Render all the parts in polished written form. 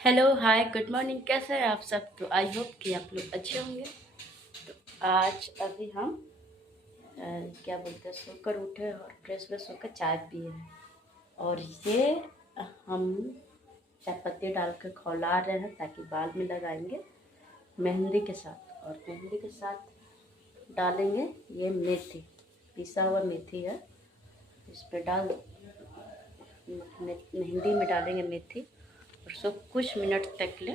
Hello hi good morning. कैसे हैं आप सब? तो आई होप कि आप लोग अच्छे होंगे। तो आज अभी हम क्या बोलते हैं, सोकर उठे और फ्रेश व्रेश होकर चाय पिए हैं। और ये हम चाय पत्ती डाल कर खौला रहे हैं ताकि बाल में लगाएंगे मेहंदी के साथ। और मेहंदी के साथ डालेंगे ये मेथी, पिसा हुआ मेथी है। इस पर मेहंदी में डालेंगे मेथी और उसको कुछ मिनट तक ले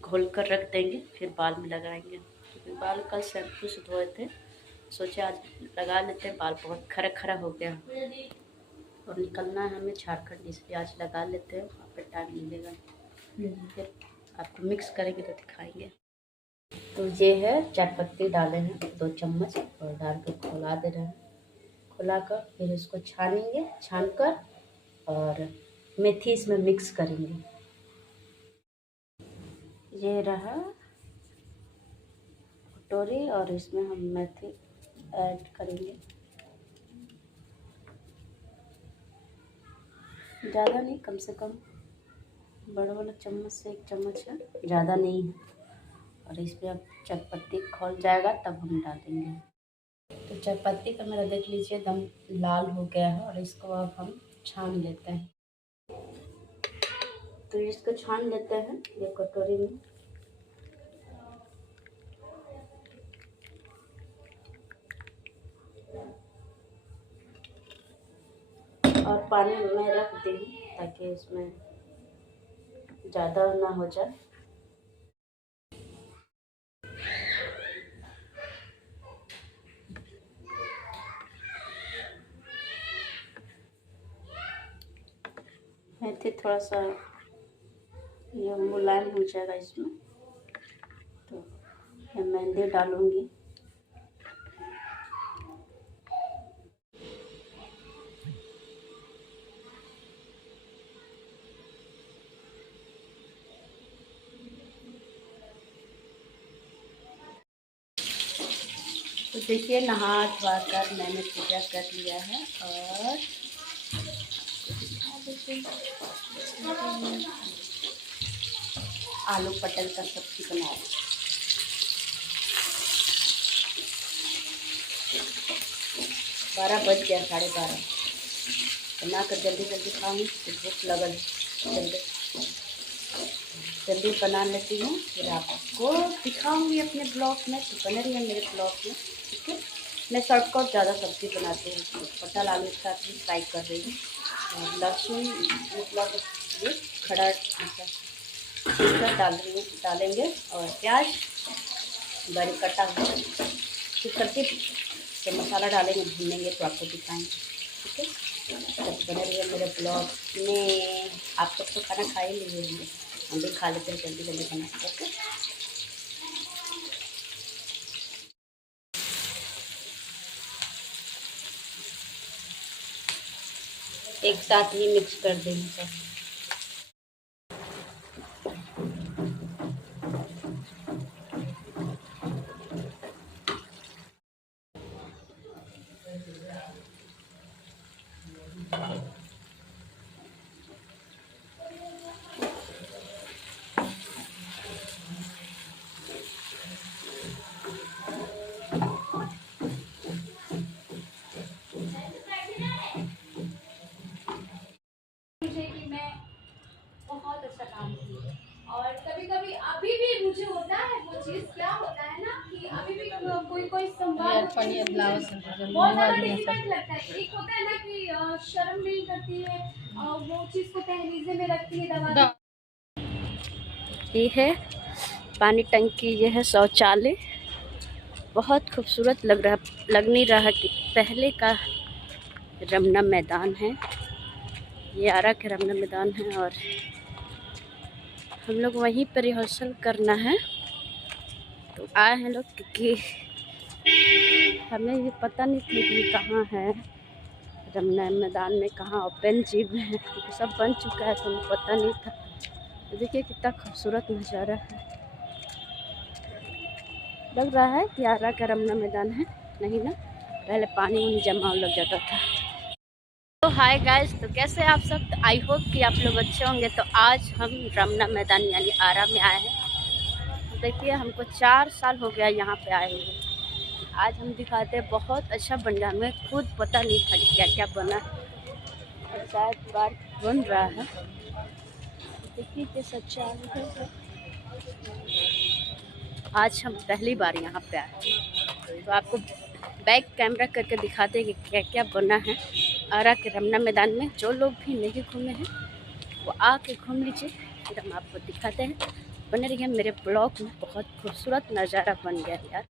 घोल कर रख देंगे, फिर बाल में लगाएंगे। क्योंकि बाल कल शैम्पू से धोए थे, सोचे आज लगा लेते हैं। बाल बहुत खरा खरा हो गया और निकलना है हमें झारखंड, इसलिए आज लगा लेते हैं, वहाँ पर टाइम मिलेगा। फिर आपको मिक्स करेंगे तो दिखाएंगे। तो ये है चाय पत्ती डाले हैं 2 चम्मच और डाल कर खौला दे रहे हैं। खुला कर फिर इसको छानेंगे, छान कर और मेथी इसमें मिक्स करेंगे। ये रहा कटोरी और इसमें हम मेथी ऐड करेंगे। ज़्यादा नहीं, कम से कम बड़ा वाला चम्मच से 1 चम्मच है, ज़्यादा नहीं है। और इस पर अब चाय पत्ती खौल जाएगा तब हम डालेंगे। तो चाय पत्ती का मेरा देख लीजिए एकदम लाल हो गया है और इसको अब हम छान लेते हैं। तो इसको छान लेते हैं ये कटोरी में। और पानी में रख देंगे ताकि इसमें ज़्यादा ना हो जाए। मेथी थोड़ा सा ये मुलायम हो जाएगा इसमें, तो मैं मेहंदी डालूंगी। तो देखिए नहा धोआ कर मैंने पूजा कर लिया है और आलू पटल का सब्जी बनाया। 12 बज गया, 12:30 बना कर जल्दी जल्दी खाऊंगी, फिर भूख लगल जल्दी जल्दी बना लेती हूँ, फिर आपको दिखाऊंगी अपने ब्लॉग में। तो बने रहिए मेरे ब्लॉग में, ठीक है। मैं शॉर्टकट ज़्यादा सब्ज़ी बनाती हूँ, तो पटल आलू के साथ भी फ्राई कर रही हूँ। और लहसुन मतलब ये खड़ा मिर्चा डालेंगे और प्याज बड़ी कटा हुआ फिर सब्जी के मसाला डालेंगे, भूनेंगे तो आपको दिखाएंगे, ठीक है। तब बने रहिए मेरे ब्लॉग में। आप सब तो खाना खा ही लिए होंगे, हम भी खा लेते हैं जल्दी जल्दी बना के, ओके। एक साथ ही मिक्स कर देंगे सब। कि मैं बहुत अच्छा काम की और कभी कभी अभी भी मुझे होता है वो चीज़, क्या होता है ना कि अभी भी कोई कोई संवाद बहुत ज़्यादा डिफिकल्ट लगता है। एक होता है ना कि शर्म नहीं करती है, वो चीज़ को तहरीजे में रखती है दबा। ये है पानी टंकी, ये है शौचालय। बहुत खूबसूरत लग नहीं रहा कि पहले का रमना मैदान है। ये आरा के रमना मैदान है और हम लोग वहीं पर रिहर्सल करना है। तो आए हैं लोग क्योंकि हमें ये पता नहीं था कि कहाँ है रमना मैदान में, कहाँ ओपन जिम है, क्योंकि सब बन चुका है तो हमें पता नहीं था। तो देखिए कितना खूबसूरत नज़ारा है। लग रहा है कि आरा का रमना मैदान है, नहीं ना, पहले पानी जमा लग जाता था। तो हाय गाइस, तो कैसे हैं आप सब। तो आई होप कि आप लोग अच्छे होंगे। तो आज हम रमना मैदान यानी आरा में आए हैं। तो देखिए, हमको 4 साल हो गया यहाँ पे आए हुए। आज हम दिखाते हैं, बहुत अच्छा बन गया। हमें खुद पता नहीं था कि क्या क्या बना और शायद पार्क बन रहा है। देखिए कैसा चालू है। आज हम पहली बार यहाँ पे आए, तो आपको बैक कैमरा करके दिखाते हैं कि क्या क्या बना है आरा के रमना मैदान में। जो लोग भी नहीं घूमे हैं वो आके घूम लीजिए, फिर हम आपको दिखाते हैं। बने रहिए मेरे ब्लॉग में। बहुत खूबसूरत नज़ारा बन गया यार।